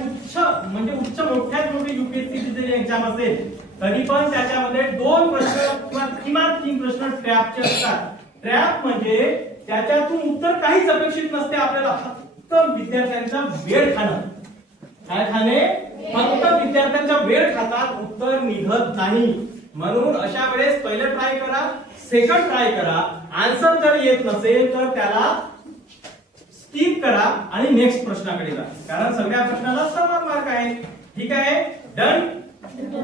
उच्च मोठ्यात मोठी युपीएससी जरी एक्झाम असेल तरी पण त्याच्यामध्ये 2 प्रश्न किंवा किमान 3 प्रश्न ट्रॅपचे असतात. ट्रॅप म्हणजे त्याच्यातून उत्तर काहीच अपेक्षित नसते आपल्याला फक्त विद्यार्थ्यांचा वेळ खाणं. काय खाणे फक्त विद्यार्थ्यांचा वेळ खातात उत्तर निघत नाही. म्हणून अशा वेळेस पहिले ट्राय करा सेकंड ट्राय करा. आन्सर जर येत नसेल तर त्याला स्किप करा आणि नेक्स्ट प्रश्नाकडे जा कारण सगळ्या प्रश्नाला समान मार्क आहे. ठीक आहे डन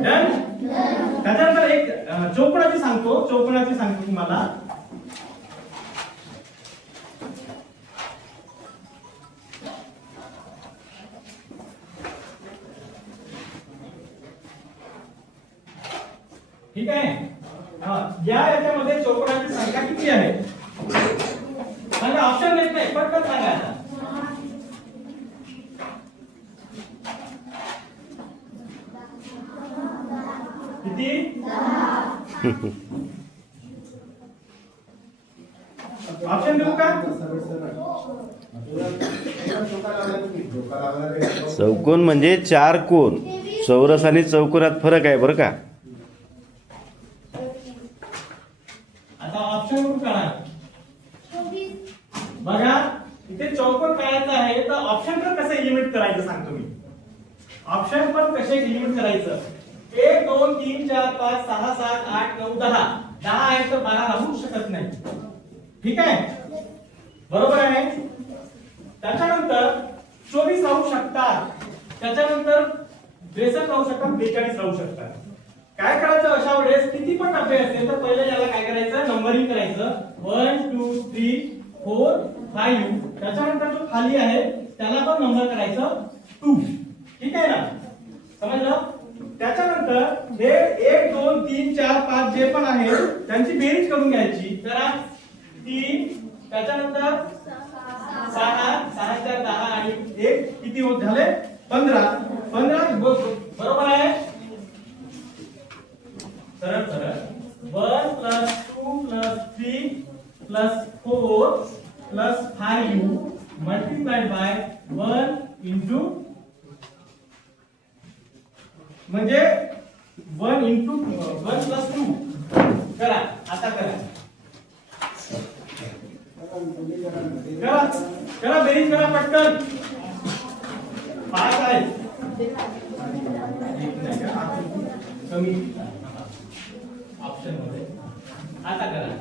डन. त्याच्यानंतर एक चौकोनाची सांगतो तुम्हाला. ठीक आहे याच्यामध्ये चौकोनाची संख्या किती आहे सांगा. ऑप्शन देत नाही पटकन सांगा आता. किती ऑप्शन देऊ का चौकोन म्हणजे 4 कोन. चौरस आणि चौकोनात फरक आहे बरं का. आता ऑप्शन करा बघा इथे चौकोन काढायचा आहे तर ऑप्शन पण कसे एलिमिनेट करायचं सांगतो मी. ऑप्शन पण कसे एलिमिनेट करायचं 1 2 3 4 5 6 7 8 9 10 10 आहे तर 12 राहू शकत नाही. ठीक आहे बरोबर आहे. त्याच्यानंतर 24 राहू शकतात. त्याच्यानंतर 63 राहू शकतात 42 राहू शकतात. काय करायचं अशा वेळेस किती पण डबे असेल तर पहिले याला काय करायचं नंबरिंग करायचं 1 2 3 4 5. त्याच्यानंतर जो खाली आहे त्याला पण नंबर करायचं 2. ठीक आहे ना समजलं. त्याच्यानंतर हे 1 2 3 4 5 जे पण आहे त्यांची बेरीज करून घ्यायची. जरा 3 त्याच्यानंतर 6 6 4 10 आणि 1 किती होत झाले 15 15 बरोबर आहे. सरळ सरळ plus 4 plus 5u multiplied by 1 into म्हणजे 1 इंटू 1 प्लस 2 करा आता करा करा बेरीज करा पटकन 5 आहे कमी ऑप्शन मध्ये आता करा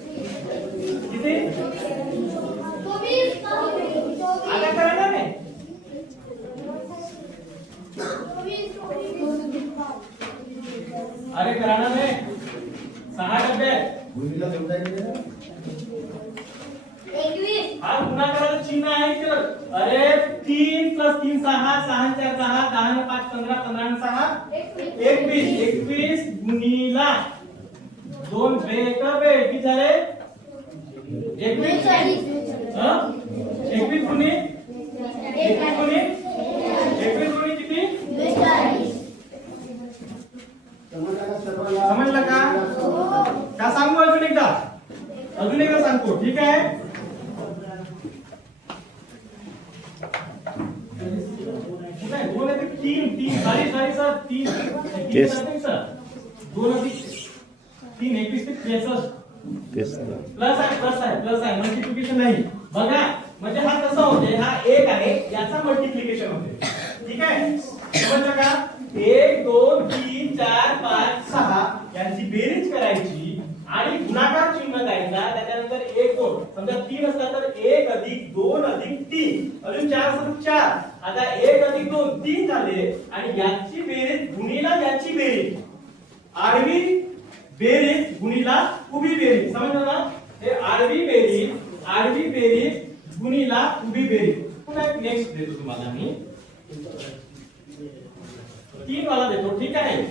किती आता करा ना रे अरे करा ना रे 6 डबे भूमीला समजायचं ना? हा गुणाकाराचं चिन्ह आहे तर अरे 3 प्लस 3 6 6 4 10 10 ने 5 15 15 ने 6 21 21 गुणिला 2 बेक बे किती झाले 21 हां 21 गुणी 21 गुणी किती समजलं का सर्वांना? समजलं का का सांगू अजून एकदा सांगतो ठीक आहे दोन आहे तीन सॉरी सर तीन Yes. सर 2 अधिक 3 21 ते 63 तेच प्लस आहे मल्टिप्लिकेशन नाही बघा म्हणजे हा कसा होते हा 1 आहे याचा मल्टिप्लिकेशन होते ठीक आहे समजलं का 1 2 3 4 5 6 यांची बेरीज करायची आणि गुणाकार चिन्ह द्यायचा त्याच्यानंतर 1 2 समजा 3 असला तर 1 अधिक 2 अधिक 3 अजून 4 असला तर 4 आता 1 अधिक 2 3 झाले आणि याची बेरीज गुणिला याची बेरीज आडवी बेरीज गुणिला उभी बेरीज समजलं ना हे आडवी बेरीज गुणिला उभी बेरीज पुन्हा एक नेक्स्ट देतो तुम्हाला मी 3 वाला देतो ठीक आहे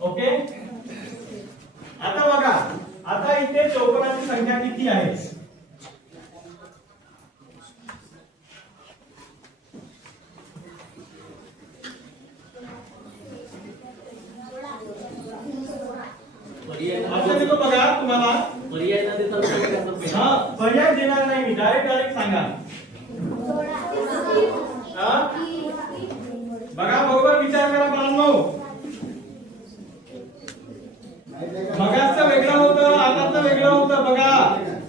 ओके आता बघा आता इथे चौकोनाची संख्या किती आहे अच्छा देतो बघा तुम्हाला पर्याय न देता हा पर्याय देणार नाही मी डायरेक्ट सांगा हा बघा बरोबर विचार करा बाळांनो मगाचं वेगळं होतं आताचं वेगळं होतं बघा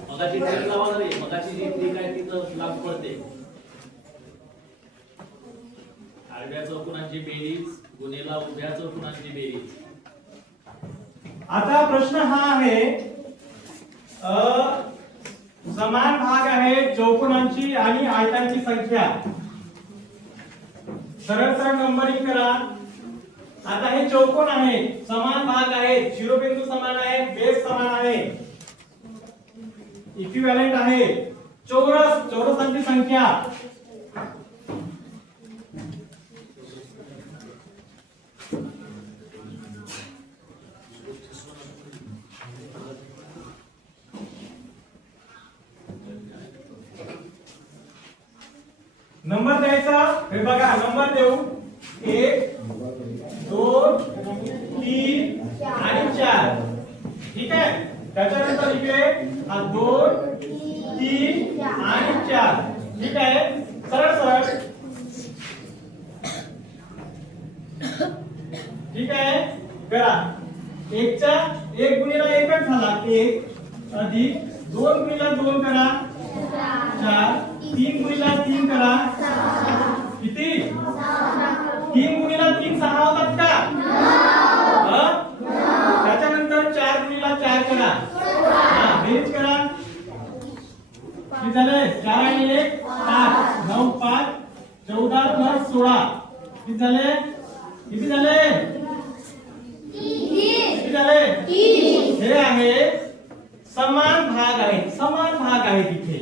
मगाची ट्रिक लावा रे मगाची जी ट्रिक आहे तिथं लागू पडते आडव्या चौकोनांची बेरीज गुणिला उभ्या चौकोनांची बेरीज आता प्रश्न हा आहे समान भाग आहे चौकोनांची आणि आयतांची संख्या सरळ सरळ नंबरिंग करा आता हे चौकोन आहे समान भाग आहेत शिरोबिंदू समान आहेत बेस समान आहे इक्विव्हॅलेंट आहे चौरसांची संख्या नंबर द्यायचा हे बघा नंबर देऊ 1 2 3 आणि 4 ठीक आहे त्याच्यानंतर इकडे हा 2 3 आणि 4 ठीक आहे सरळ सरळ ठीक आहे करा 1 गुणिला 1 झाला 1 अधिक 2 गुणिला 2 करा 4 3 गुणिला 3 करा किती 3 गुणिला 3 6 होतात का त्याच्यानंतर 4 गुणिला 4 करा बेरीज करा किती झाले 4 आणि 1 5 9 5 14 प्लस 16 किती झाले झाले हे आहे समान भाग आहेत, समान भाग आहेत इथे,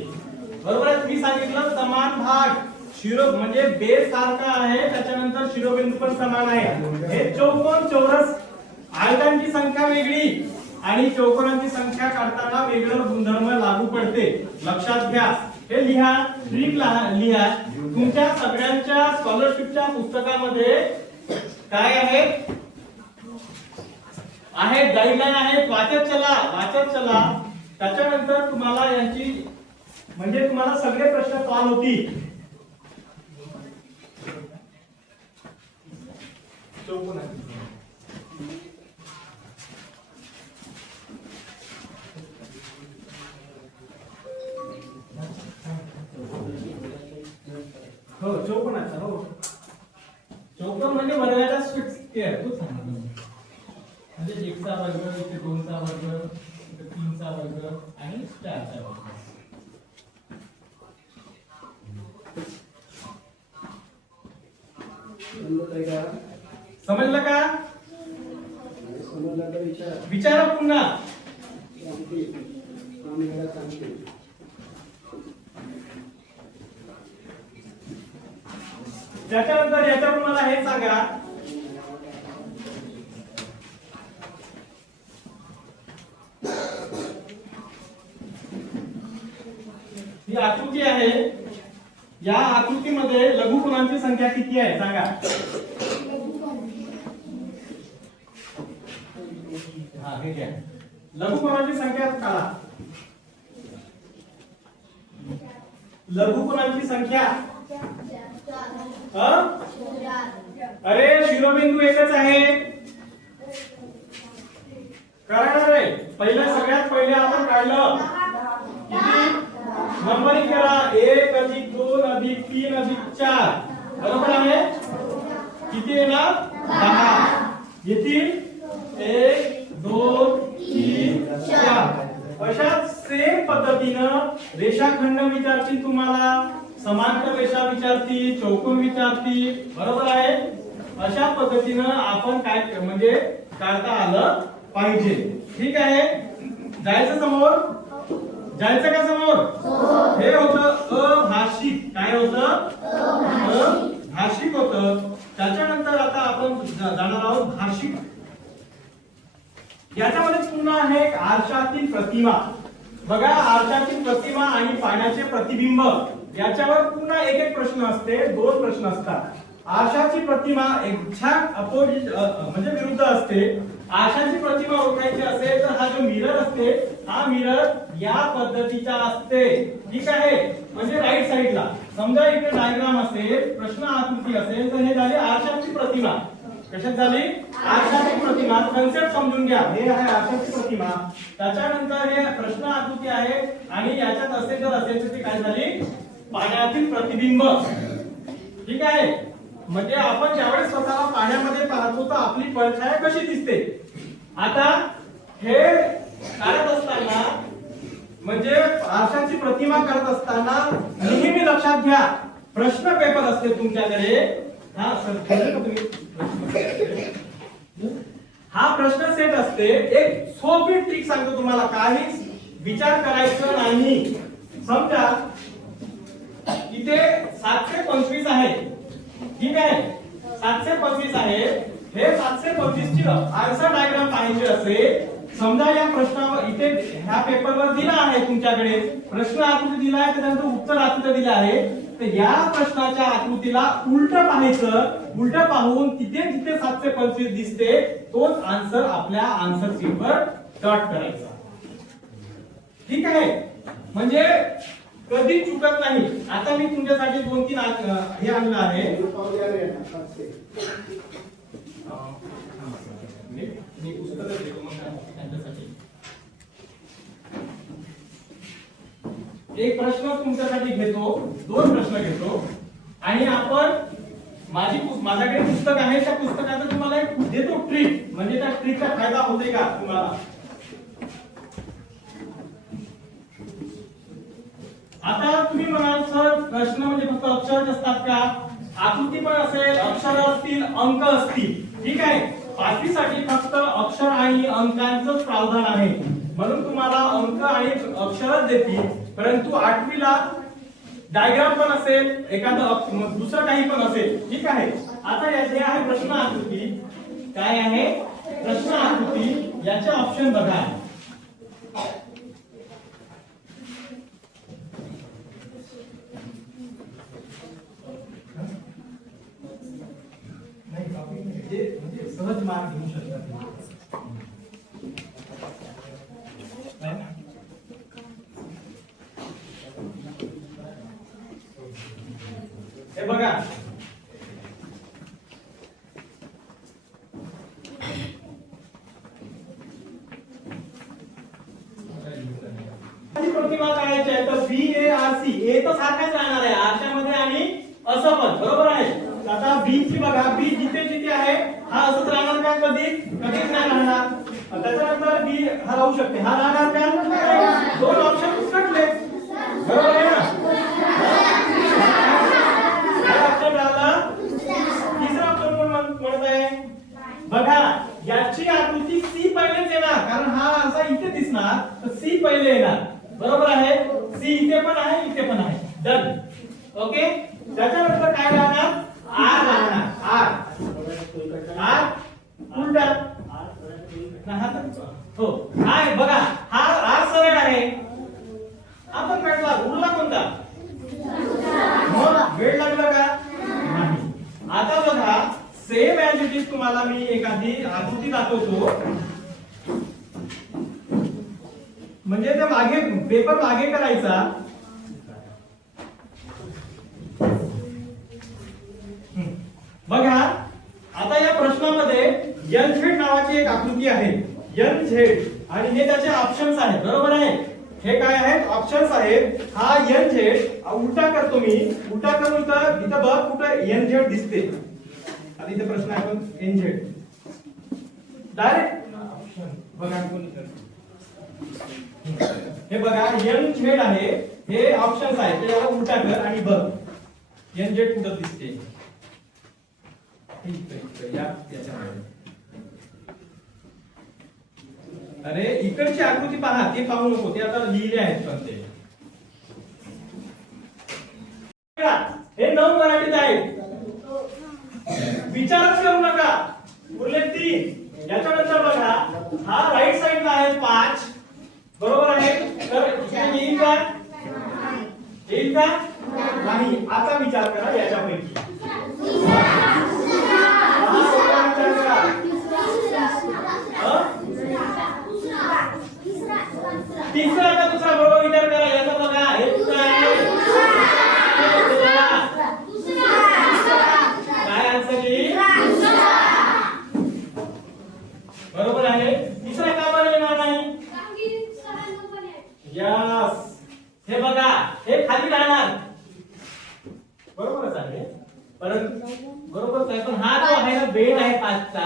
बरोबर आहे. मी सांगितलं समान भाग, शिरो म्हणजे बेस सारखा आहे, त्याच्यानंतर शिरोबिंदू पण समान आहे. हे चौकोन चौरस आयतांची संख्या वेगळी आणि चौकोनांची संख्या काढताना वेगळं गुणधर्म लागू पडते, लक्षात घ्या. हे लिहा, ट्रिक लिहा. तुमच्या सगळ्यांच्या स्कॉलरशिपच्या पुस्तकामध्ये काय आहे गाईडलाईन आहे, वाचत चला. त्याच्यानंतर तुम्हाला यांची म्हणजे तुम्हाला सगळे प्रश्न सॉल्व्ह होतील. हो चौकोनाचा, हो चौकोन म्हणजे वर्गाचा स्क्वेअर, तूच सांग. म्हणजे 1 चा वर्ग, इथे 2 चा वर्ग, इथे 3 चा वर्ग आणि 4 चा वर्ग. समजलं का? समजला तर विचारा पुन्हा. त्याच्यानंतर याच्यावर मला हे सांगा, ही आकृती आहे, या आकृतीमध्ये लघुकोनांची संख्या किती आहे सांगा. हा हे घ्या, लघुकोनांची संख्या काढा. लघुकोनांची संख्या अरे शिरोबिंदू एकच आहे, करणार आहे. सगळ्यात पहिले आपण काढलं किती, नंबरिंग करा. 1 + 2 + 3 + 4 बरोबर आहे. किती येणार 10 येतील. 1 2 3 4. अशा सेम पद्धतीनं रेषाखंड विचारतील तुम्हाला, समांतर रेषा विचारतील, चौकोन विचारतील, बरोबर आहे. अशा पद्धतीनं आपण काय म्हणजे काढता आलं पाहिजे. ठीक आहे, जायचं समोर, जायचं का समोर. हे होतं अभाषिक. काय होतं अभाषिक होतं. त्याच्यानंतर आता आपण जाणार आहोत भाषिक. याच्यामध्ये पुन्हा आहे आरशातील प्रतिमा. बघा, आरशातील प्रतिमा आणि पाण्याचे प्रतिबिंब याच्यावर पुन्हा एक प्रश्न असते, 2 प्रश्न असतात. आरशाची प्रतिमा एक्झॅक्ट अपोजिट म्हणजे विरुद्ध असते. आरशाची प्रतिमा ओळखायची असेल तर हा जो मिरर असते, हा मिरर या पद्धतीचा असते. ठीक आहे, म्हणजे राईट साइडला. समजा इथे डायग्राम असेल, प्रश्न आकृती असेल, तर हे झाली आरशाची प्रतिमा. कशात झाली आरशाची प्रतिमा. कन्सेप्ट समजून घ्या. हे आहे आरशाची प्रतिमा, त्याच्यानंतर हे प्रश्न आकृती आहे आणि याच्यात असेल तर ती काय झाली पाण्यातील प्रतिबिंब. ठीक आहे, म्हणजे आपण ज्यावेळेस स्वतःला पाण्यामध्ये पाहतो तर आपली परछाया कशी दिसते. आता हे काढत असताना म्हणजे आरशाची प्रतिमा करत असताना नेहमी लक्षात घ्या, प्रश्न पेपर असते तुमच्याकडे. हा प्रश्न सेट असते. एक सोपी ट्रिक सांगतो तुम्हाला, काही विचार करायचं नाही. समजा इथे 725 आहे. ठीक आहे, 725 आहे. हे 725 ची आन्सर डायग्राम पाहिजे असेल. समजा या प्रश्नावर इथे ह्या पेपरवर दिला आहे, तुमच्याकडे प्रश्न आकृती दिला आहे, त्यानंतर उत्तर आकृती दिलं आहे. तर या प्रश्नाच्या आकृतीला उलट पाहायचं. उलट पाहून तिथे जिथे 725 दिसते तोच आन्सर आपल्या आन्सर शीटवर डॉट करायचा. ठीक आहे, म्हणजे कधी चुकत नाही. आता मी तुमच्यासाठी 2-3 हे आणलं आहे. मी पुस्तक देतो मग त्यांच्यासाठी. एक प्रश्न तुमच्यासाठी घेतो, 2 प्रश्न घेतो आणि आपण माझ्याकडे पुस्तक आहे, त्या पुस्तकाचं तुम्हाला एक देतो ट्रिक. म्हणजे त्या ट्रिकचा फायदा होते का तुम्हाला. आता तुम्ही म्हणाल सर प्रश्न म्हणजे फक्त अक्षरच असतात का. आकृती पण असेल, अक्षर असतील, अंक असतील. ठीक आहे, पाचवीसाठी फक्त अक्षर आणि अंकांचं प्रावधान आहे, म्हणून तुम्हाला अंक आणि अक्षरच देतील, परंतु आठवीला डायग्राम पण असेल, एखादं दुसरं काही पण असेल. ठीक आहे. आता याचे आहे प्रश्न आकृती. काय आहे? प्रश्न आकृती. याचे ऑप्शन बघा. म्हणजे सहज मार्क घेऊ शकतात. हे बघा, प्रतिमा काढायची आहे तर BARC ए तर सारखाच राहणार आहे आरच्या मध्ये आणि असं पण बरोबर आहे. आता बी ची बघा, बी जिथे जिथे आहे हा असंच राहणार का? कधीच नाही राहणार. त्याच्यानंतर बी हा राहू शकते, हा राहणार का? दोन ऑप्शन उचलले बरोबर आहे ना. ऑप्शन राहिला. तिसरा ऑप्शन कोण म्हणत आहे? बघा, याची आकृती सी पहिलेच येणार, कारण हा असा इथे दिसणार तर सी पहिले येणार बरोबर आहे. सी इथे पण आहे, इथे पण आहे. डन. ओके. त्याच्यानंतर काय राहणार? आर राहणार. आर उलटा हो. काय बघा, हा आर सरळ आहे, आपण काढला. उरला कोणता? मग वेळ लागला का? नाही. आता बघा, सेम ॲज इट इज तुम्हाला मी एखादी आकृती दाखवतो, म्हणजे ते मागे पेपर मागे करायचा. बघा, आता या प्रश्नामध्ये NZ नावाची एक आकृती आहे. NZ आणि हे त्याचे ऑप्शन्स आहेत बरोबर आहे. हे काय आहेत? ऑप्शन्स आहेत. हा NZ उलटा करतो मी. उलटा करून इथं बघ कुठे NZ दिसते. आता इथे प्रश्न आहे पण NZ डायरेक्ट ऑप्शन बघा कोण हे बघा NZ आहे, हे ऑप्शन्स आहेत. ते याला उलटा कर आणि बघ NZ कुठे दिसते. अरे इकडची आकृती पहा, ते पाहू नको, ते आता लिहिले आहेत पण ते. हे 9 मराठीत आहे, विचारच करू नका. उरले 3. याच्यानंतर बघा, हा राईट साइडला आहे 5 बरोबर आहे. तर इथे येईल का? येईल का? नाही. आता विचार करा याच्यापैकी. तिसरा का दुसरा बरोबर विचार करा. याचा बघा, हे दुसरा आहे. काय आन्सर येईल? बरोबर आहे. तिसरा का बरं येणार नाही? यस. हे बघा, हे खाली राहणार बरोबरच आहे, परंतु बरोबर आहे. पण हा जो आहे ना बेड आहे 5चा,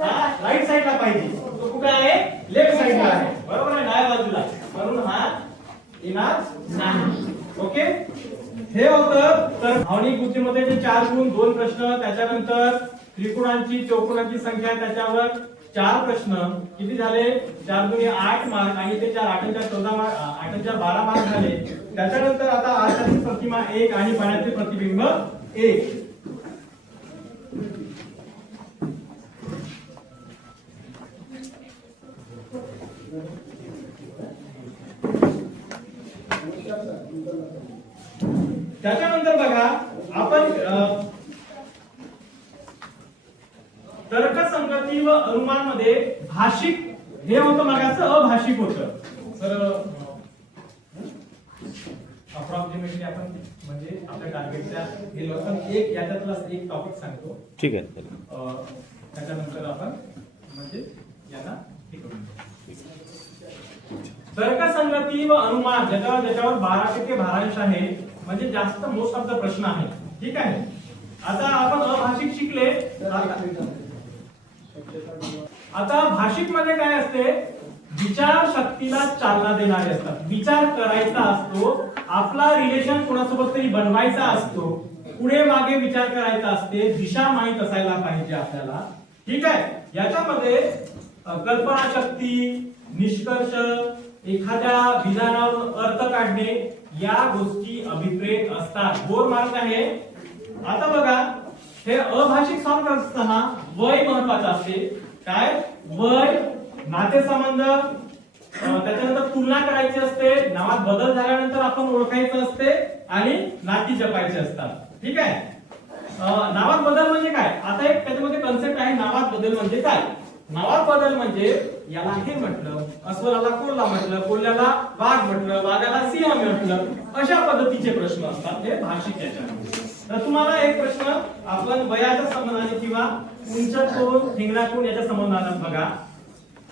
हा राईट साइडला पाहिजे. तो कुठे आहे? लेफ्ट साइडला आहे बरोबर आहे, डाव्या बाजूला. म्हणून हा येणार नाही. ओके. हे होतं तर भावनिक बुद्धिमत्तेचे 4 गुण, 2 प्रश्न. त्याच्यानंतर त्रिकोणांची चौकोनांची संख्या, त्याच्यावर 4 प्रश्न. किती झाले? 4 गुणे 8 मार्क आणि ते 4 8 14 मार्क, 8 12 मार्क झाले. त्याच्यानंतर आता आरशातील प्रतिमा 1 आणि पाण्यातील प्रतिबिंब 1. त्याच्यानंतर बघा, आपण तर्कसंगती व अनुमान मध्ये भाषिक हे होतं, मागाचं अभाषिक होतं. तर अप्रॉक्सिमेटली आपण म्हणजे आपल्या टार्गेटच्या गेलो. पण एक याच्यातला एक टॉपिक सांगतो. ठीक आहे. त्याच्यानंतर आपण म्हणजे यांना हे करून तर्कसंगती व अनुमान ज्याच्यावर 12% भारांश आहे, म्हणजे जास्त मोस्ट ऑफ द प्रश्न आहे. ठीक आहे. आता आपण अभाषिक शिकले. आता भाषिक मध्ये काय असते? विचार शक्तीला चालना देणारे असतात. विचार करायचा असतो, आपला रिलेशन कोणासोबत तरी बनवायचा असतो, पुढे मागे विचार करायचा असते, दिशा माहित असायला पाहिजे आपल्याला. ठीक आहे. याच्यामध्ये कल्पनाशक्ती, निष्कर्ष, एखाद्या विधानावर अर्थ काढणे या गोष्टी अभिप्रेत असतात. 4 मार्क आहे. आता बघा हे अभाषिक सॉल्व करत असताना वय महत्वाचं असते. काय वय, नातेसंबंध, त्याच्यानंतर तुलना करायची असते, नावात बदल झाल्यानंतर आपण ओळखायचं असते आणि नाती जपायचे असतात. ठीक आहे. नावात बदल म्हणजे काय? आता एक त्याच्यामध्ये कन्सेप्ट आहे नावात बदल म्हणजे काय. नावात बदल म्हणजे याला हे म्हटलं, अस्वलाला कोल्हा म्हटलं, कोल्ह्याला वाघ म्हटलं, वाघाला सिंह म्हटलं, अशा पद्धतीचे प्रश्न असतात हे भाषिक याच्यामध्ये. तर तुम्हाला एक प्रश्न आपण वयाच्या संबंधाने किंवा उंच कोण, ठेंगणा कोण याच्या संबंधाने बघा.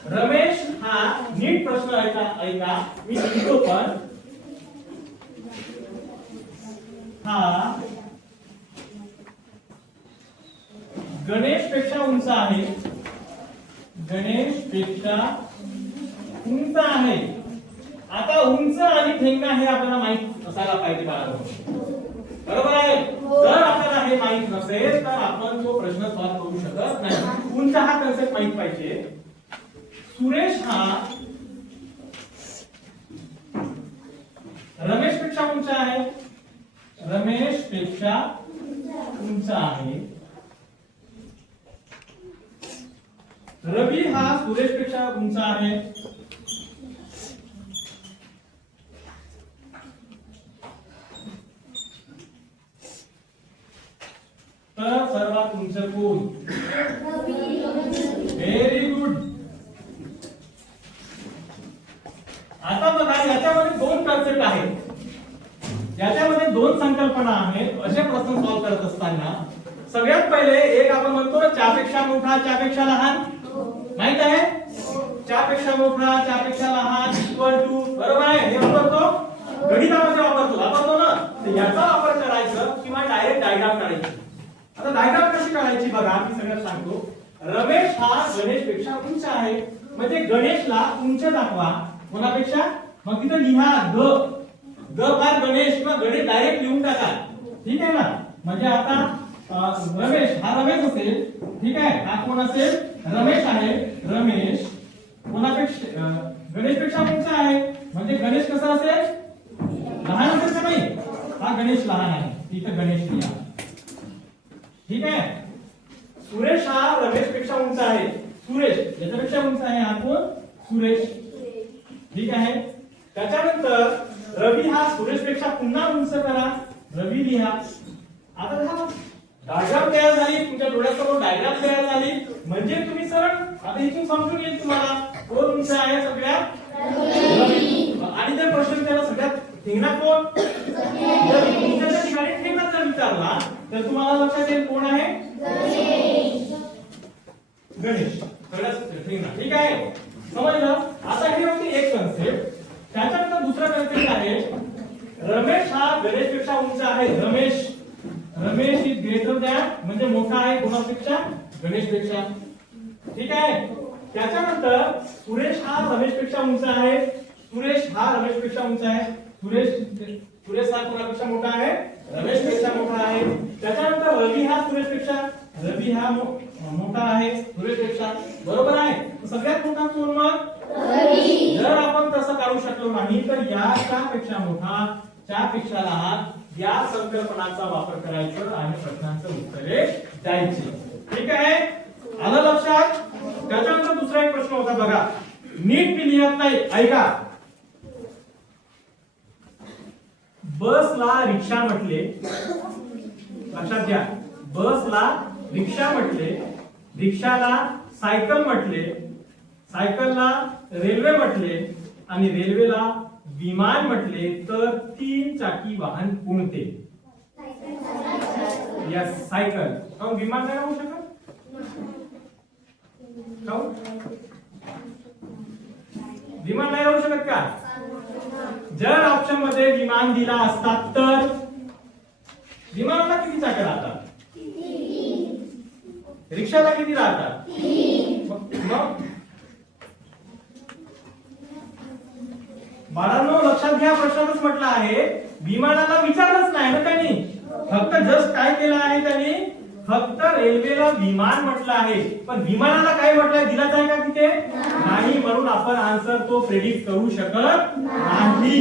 रमेश हा नीट प्रश्न ऐका मी लिहितो पण हा गणेश पेक्षा उंच आहे. गणेश पेक्षा उंच आहे. आता उंच आणि ठेंगणा हे आपल्याला माहित असायला पाहिजे बरोबर आहे. जर आपल्याला हे माहित नसेल तर आपण तो प्रश्न सॉल्व करू शकत नाही. उंच हा कन्सेप्ट माहित पाहिजे. सुरेश हा रमेश पेक्षा उंच आहे. रमेश पेक्षा उंच आहे. रवी हा सुरेश पेक्षा उंच आहे. तर सर्वात उंच कोण? Very good. आता बघा याच्यामध्ये 2 कन्सेप्ट आहेत. याच्यामध्ये 2 संकल्पना आहेत. असे प्रश्न सॉल्व करत असताना सगळ्यात पहिले एक आपण म्हणतो चापेक्षा मोठा, चापेक्षा लहान. माहित आहे? चापेक्षा मोठा, चापेक्षा लहान इक्वल टू, बरोबर आहे. हे वापरतो गणितामध्ये वापरतो ना. तर याचा वापर करायचं किंवा डायरेक्ट डायग्राम काढायची. आता डायग्राम कशी काढायची बघा मी सगळ्यात सांगतो. रमेश हा गणेश पेक्षा उंच आहे म्हणजे गणेशला उंच दाखवा कोणापेक्षा. मग तिथे लिहा ग बार गणेश किंवा गणेश डायरेक्ट लिहून टाका. ठीक आहे ना. म्हणजे आता रमेश हा रमेश असेल. ठीक आहे. हा कोण असेल? रमेश आहे. रमेश कोणापेक्षा गणेश पेक्षा उंच आहे म्हणजे गणेश कसा असेल? लहान असेल का नाही? हा गणेश लहान आहे. तिथे गणेश लिहा. ठीक आहे. सुरेश हा रमेश पेक्षा उंच आहे. सुरेश याच्यापेक्षा उंच आहे. हा कोण? सुरेश. ठीक आहे. त्याच्यानंतर रवी हा सुरेश पेक्षा पुन्हा उंच करा. रवी लिहा. आता हा डायग्राम तयार झाली. तुमच्या डोळ्यासमोर डायग्राम तयार झाली म्हणजे तुम्ही सरळ आता इथून समजून येईल तुम्हाला कोण उंच आहे सगळ्यात. आणि जर प्रश्न त्याला सगळ्यात ठेंगणा कोण? जर तुमच्या ठिकाणी ठेंगणा जर विचारला तर तुम्हाला लक्षात येईल कोण आहे? गणेश. सगळ्यात ठेंगणा. ठीक आहे. समजलं. आता ही होती एक कन्सेप्ट. त्याच्यानंतर दुसरा कन्सेप्ट आहे रमेश हा गणेश पेक्षा उंच आहे. रमेश इज ग्रेटर दॅन म्हणजे मोठा आहे कोणापेक्षा? गणेश पेक्षा. ठीक आहे. त्याच्यानंतर सुरेश हा रमेश पेक्षा उंच आहे. सुरेश हा रमेश पेक्षा उंच आहे. सुरेश हा कोणापेक्षा मोठा आहे? रमेश पेक्षा मोठा आहे. त्याच्यानंतर रवी हा सुरेश पेक्षा मोठा आहे सुरेश पेक्षा. बरोबर आहे. सगळ्यात मोठा कोण मग? रवी. जर आपण तसं काढू शकलो नाही तर या पेक्षा मोठा, पेक्षा लहान या संकल्पनाचा वापर करायचा आणि प्रश्नांचं उत्तरे द्यायची. ठीक आहे. आलं लक्षात. त्याच्यानंतर दुसरा एक प्रश्न होता बघा. नीट मी लिहत नाही ऐका. बसला रिक्षा म्हटले. लक्षात घ्या. बसला रिक्षा म्हटले. रिक्षाला सायकल म्हटले. सायकलला रेल्वे म्हटले आणि रेल्वेला विमान म्हटले तर 3 चाकी वाहन कोणते? Yes cycle. काऊन विमान नाही होऊ शकत? काऊन विमान नाही राहू शकत का? जर ऑप्शन मध्ये विमान दिला असता तर विमानाला किती चाकं राहतात? रिक्षाला किती राहतात? मग बाळांनो लक्षात घ्या. प्रश्नच म्हटला आहे विमानाला विचारलंच नाही ना त्यांनी. फक्त जस्ट काय केलं आहे त्यांनी? फक्त रेल्वेला विमान म्हटलं आहे, पण विमानाला काय म्हटलंय दिलाच आहे का तिथे? नाही, म्हणून आपण आन्सर तो प्रेडिक्ट करू शकत नाही.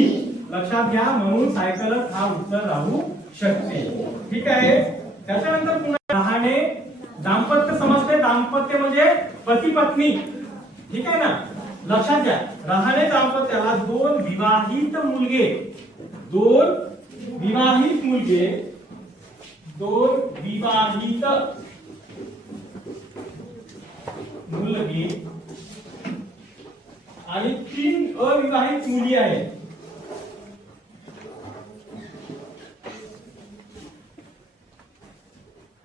लक्षात घ्या, म्हणून सायकलच हा उत्तर राहू शकते. ठीक आहे. त्याच्यानंतर पुन्हा राहणे, दाम्पत्य समजते. दाम्पत्य म्हणजे पती पत्नी. ठीक आहे ना. लक्षात घ्या, राहणे दाम्पत्याला दोन विवाहित मुलगे, दोन विवाहित मुलगे, दोन विवाहित मुलगी आणि 3 अविवाहित मुली आहेत.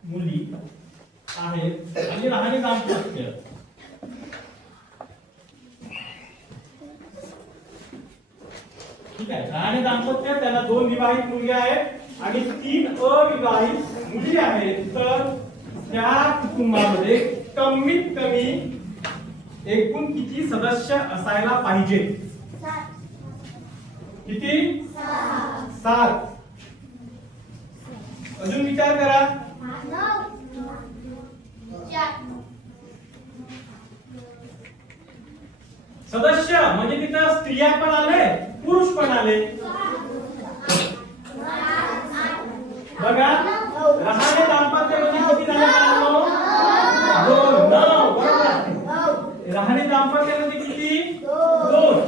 मुली आहेत आणि राहणे दाम्पत्य. ठीक आहे. राहणे दाम्पत्य त्याला 2 विवाहित मुली आहेत आणि 3 अविवाहित मुली आहेत. तर त्या कुटुंबामध्ये कमीत कमी एकूण किती सदस्य असायला पाहिजे? किती? 7. अजून विचार करा. सदस्य म्हणजे तिथं स्त्रिया पण आले, पुरुष पण आले. बघा, राहणे दाम्पत्य म्हणजे किती झाले? 2. 9. बरोबर. राहणे दाम्पत्य म्हणजे किती? 2.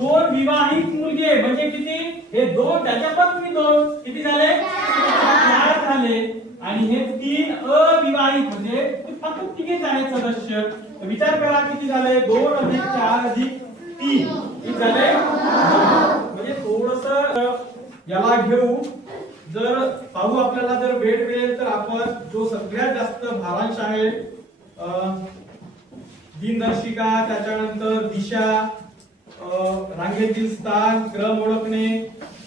2 विवाहित मुलगे म्हणजे किती? हे 2 त्याच्या पत्नी 2 किती झाले? 4 झाले. आणि हे 3 अविवाहित म्हणजे फक्त 3 आहेत सदस्य. विचार करा किती झाले? 2 अधिक 4 अधिक 3 किती झाले? म्हणजे थोडस याला घेऊ. जर पाहू आपल्याला जर वेळ मिळेल तर आपण जो सगळ्यात जास्त भारांश आहे दिनदर्शिका, त्याच्यानंतर दिशा, रांगेतील स्थान, क्रम ओळखणे,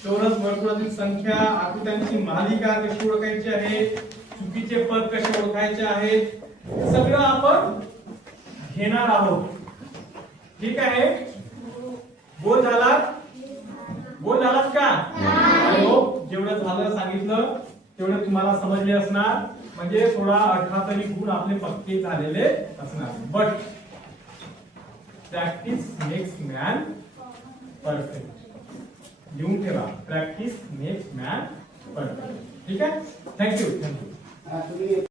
चौरस वर्तुळातील संख्या, आकृत्यांची मालिका कशी ओळखायची आहे, चुकीचे पद कसे ओळखायचे आहेत, सगळं आपण घेणार आहोत. ठीक आहे. बोल झालात? बोल झालात का? जेवढं झालं सांगितलं तेवढे तुम्हाला समजले असणार. म्हणजे थोडा 18 तरी गुण आपले पक्के झालेले असणार. But practice makes man perfect. लिहून ठेवा, प्रॅक्टिस मेक्स मॅन परफेक्ट. ठीक आहे. थँक्यू.